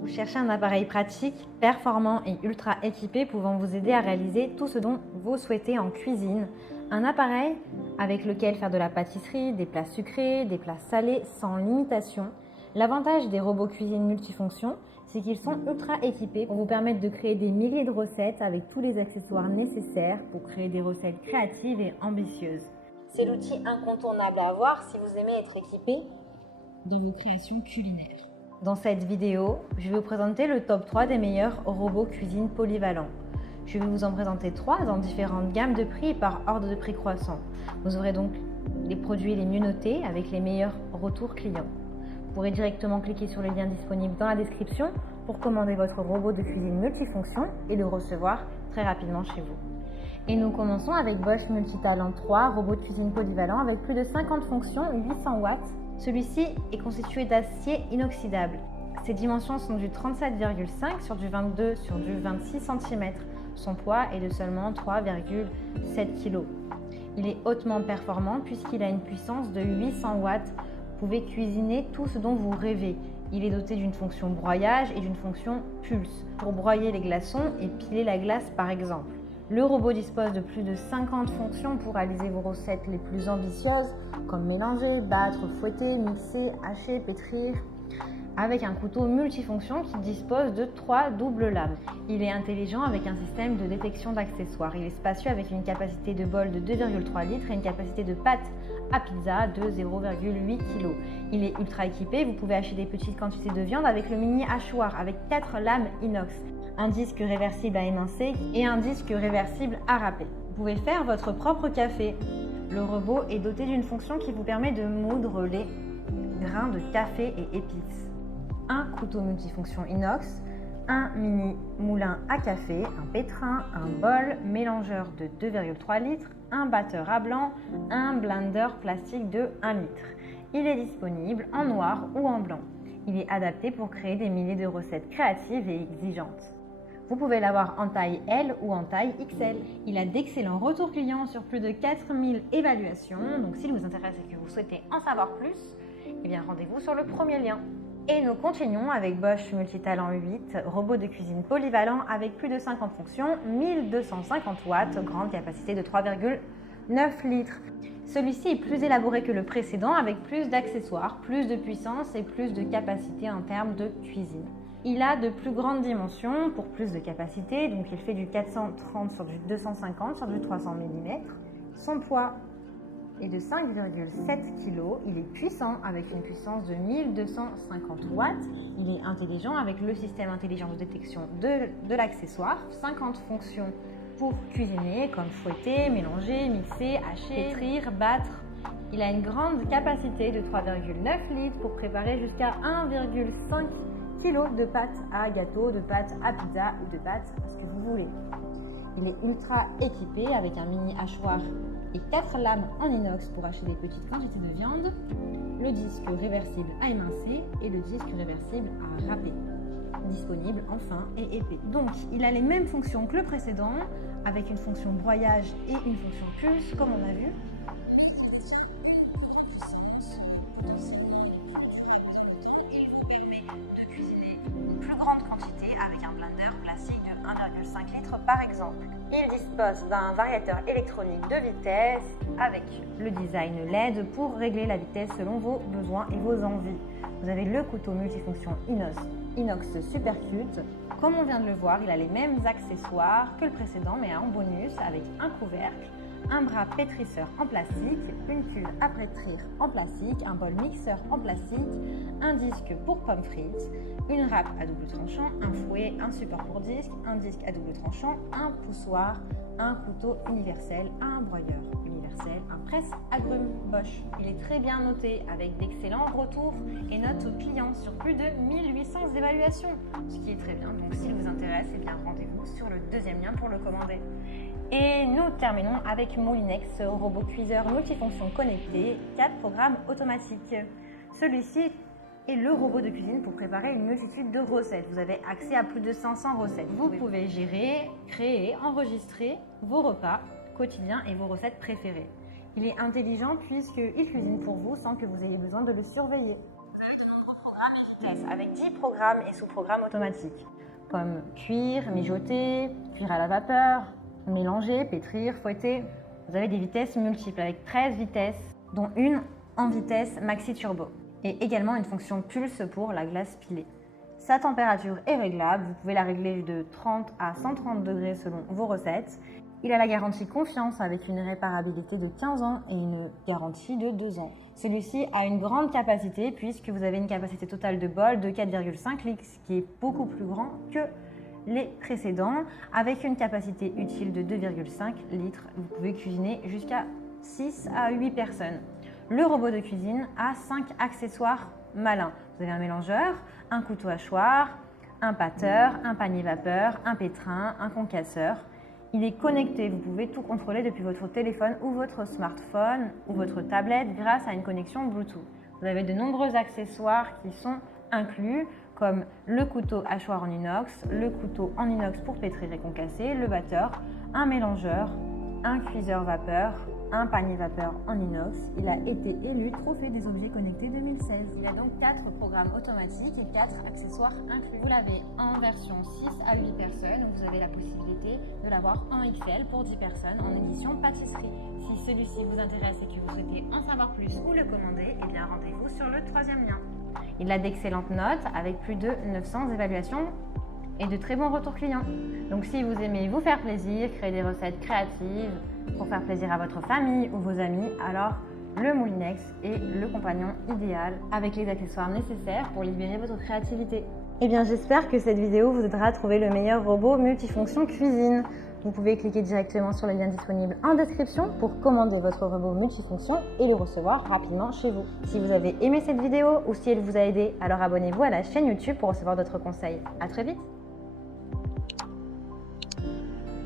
Vous cherchez un appareil pratique, performant et ultra équipé pouvant vous aider à réaliser tout ce dont vous souhaitez en cuisine. Un appareil avec lequel faire de la pâtisserie, des plats sucrés, des plats salés sans limitation. L'avantage des robots cuisine multifonctions, c'est qu'ils sont ultra équipés pour vous permettre de créer des milliers de recettes avec tous les accessoires nécessaires pour créer des recettes créatives et ambitieuses. C'est l'outil incontournable à avoir si vous aimez être équipé de vos créations culinaires. Dans cette vidéo, je vais vous présenter le top 3 des meilleurs robots cuisine polyvalents. Je vais vous en présenter 3 dans différentes gammes de prix et par ordre de prix croissant. Vous aurez donc les produits les mieux notés avec les meilleurs retours clients. Vous pourrez directement cliquer sur le lien disponible dans la description pour commander votre robot de cuisine multifonction et le recevoir très rapidement chez vous. Et nous commençons avec Bosch Multitalent 3, robot de cuisine polyvalent avec plus de 50 fonctions et 800 watts. Celui-ci est constitué d'acier inoxydable. Ses dimensions sont du 37,5 sur du 22 sur du 26 cm. Son poids est de seulement 3,7 kg. Il est hautement performant puisqu'il a une puissance de 800 watts. Vous pouvez cuisiner tout ce dont vous rêvez. Il est doté d'une fonction broyage et d'une fonction pulse pour broyer les glaçons et piler la glace par exemple. Le robot dispose de plus de 50 fonctions pour réaliser vos recettes les plus ambitieuses, comme mélanger, battre, fouetter, mixer, hacher, pétrir, avec un couteau multifonction qui dispose de 3 doubles lames. Il est intelligent avec un système de détection d'accessoires. Il est spacieux avec une capacité de bol de 2,3 litres et une capacité de pâte à pizza de 0,8 kg. Il est ultra équipé, vous pouvez hacher des petites quantités de viande avec le mini hachoir avec 4 lames inox, un disque réversible à émincer et un disque réversible à râper. Vous pouvez faire votre propre café. Le robot est doté d'une fonction qui vous permet de moudre les grains de café et épices. Un couteau multifonction inox, un mini moulin à café, un pétrin, un bol, mélangeur de 2,3 litres, un batteur à blanc, un blender plastique de 1 litre. Il est disponible en noir ou en blanc. Il est adapté pour créer des milliers de recettes créatives et exigeantes. Vous pouvez l'avoir en taille L ou en taille XL. Il a d'excellents retours clients sur plus de 4000 évaluations. Donc s'il vous intéresse et que vous souhaitez en savoir plus, eh bien rendez-vous sur le premier lien. Et nous continuons avec Bosch Multitalent 8, robot de cuisine polyvalent avec plus de 50 fonctions, 1250 watts, grande capacité de 3,9 litres. Celui-ci est plus élaboré que le précédent avec plus d'accessoires, plus de puissance et plus de capacité en termes de cuisine. Il a de plus grandes dimensions pour plus de capacité, donc il fait du 430 sur du 250 sur du 300 mm. Son poids est de 5,7 kg. Il est puissant avec une puissance de 1250 watts. Il est intelligent avec le système intelligent de détection de l'accessoire. 50 fonctions pour cuisiner comme fouetter, mélanger, mixer, hacher, pétrir, battre. Il a une grande capacité de 3,9 litres pour préparer jusqu'à 1,5 kg de pâte à gâteau, de pâte à pizza ou de pâte à ce que vous voulez. Il est ultra équipé avec un mini hachoir et 4 lames en inox pour hacher des petites quantités de viande, le disque réversible à émincer et le disque réversible à râper. Disponible en fin et épais. Donc il a les mêmes fonctions que le précédent avec une fonction broyage et une fonction pulse comme on a vu. Avec un blender classique de 1,5 litres par exemple. Il dispose d'un variateur électronique de vitesse avec le design LED pour régler la vitesse selon vos besoins et vos envies. Vous avez le couteau multifonction inox super cute. Comme on vient de le voir, il a les mêmes accessoires que le précédent mais en bonus avec un couvercle, un bras pétrisseur en plastique, une cuve à pétrir en plastique, un bol mixeur en plastique, un disque pour pommes frites, une râpe à double tranchant, un fouet, un support pour disque, un disque à double tranchant, un poussoir, un couteau universel, un broyeur universel, un presse-agrumes Bosch. Il est très bien noté avec d'excellents retours et notes clients sur plus de 1800 évaluations, ce qui est très bien. Donc s'il vous intéresse, eh bien rendez-vous sur le deuxième lien pour le commander. Et nous terminons avec Moulinex, robot cuiseur multifonction connecté, 4 programmes automatiques. Celui-ci est le robot de cuisine pour préparer une multitude de recettes. Vous avez accès à plus de 500 recettes. Vous pouvez gérer, créer, enregistrer vos repas quotidiens et vos recettes préférées. Il est intelligent puisqu'il cuisine pour vous sans que vous ayez besoin de le surveiller. Vous avez de nombreux programmes et vitesse, avec 10 programmes et sous-programmes automatiques, comme cuire, mijoter, cuire à la vapeur, mélanger, pétrir, fouetter. Vous avez des vitesses multiples avec 13 vitesses, dont une en vitesse maxi turbo, et également une fonction pulse pour la glace pilée. Sa température est réglable, vous pouvez la régler de 30 à 130 degrés selon vos recettes. Il a la garantie confiance avec une réparabilité de 15 ans et une garantie de 2 ans. Celui-ci a une grande capacité puisque vous avez une capacité totale de bol de 4,5 litres, ce qui est beaucoup plus grand que les précédents. Avec une capacité utile de 2,5 litres, vous pouvez cuisiner jusqu'à 6 à 8 personnes. Le robot de cuisine a 5 accessoires malins. Vous avez un mélangeur, un couteau hachoir, un pâteur, un panier vapeur, un pétrin, un concasseur. Il est connecté, vous pouvez tout contrôler depuis votre téléphone ou votre smartphone ou votre tablette grâce à une connexion Bluetooth. Vous avez de nombreux accessoires qui sont inclus comme le couteau hachoir en inox, le couteau en inox pour pétrir et concasser, le batteur, un mélangeur, un cuiseur vapeur, un panier vapeur en inox. Il a été élu Trophée des objets connectés 2016. Il a donc 4 programmes automatiques et 4 accessoires inclus. Vous l'avez en version 6 à 8 personnes. Vous avez la possibilité de l'avoir en XL pour 10 personnes en édition pâtisserie. Si celui-ci vous intéresse et que vous souhaitez en savoir plus ou le commander, eh bien rendez-vous sur le 3e lien. Il a d'excellentes notes avec plus de 900 évaluations et de très bons retours clients. Donc si vous aimez vous faire plaisir, créer des recettes créatives pour faire plaisir à votre famille ou vos amis, alors le Moulinex est le compagnon idéal avec les accessoires nécessaires pour libérer votre créativité. Eh bien j'espère que cette vidéo vous aidera à trouver le meilleur robot multifonction cuisine. Vous pouvez cliquer directement sur le lien disponible en description pour commander votre robot multifonction et le recevoir rapidement chez vous. Si vous avez aimé cette vidéo ou si elle vous a aidé, alors abonnez-vous à la chaîne YouTube pour recevoir d'autres conseils. À très vite!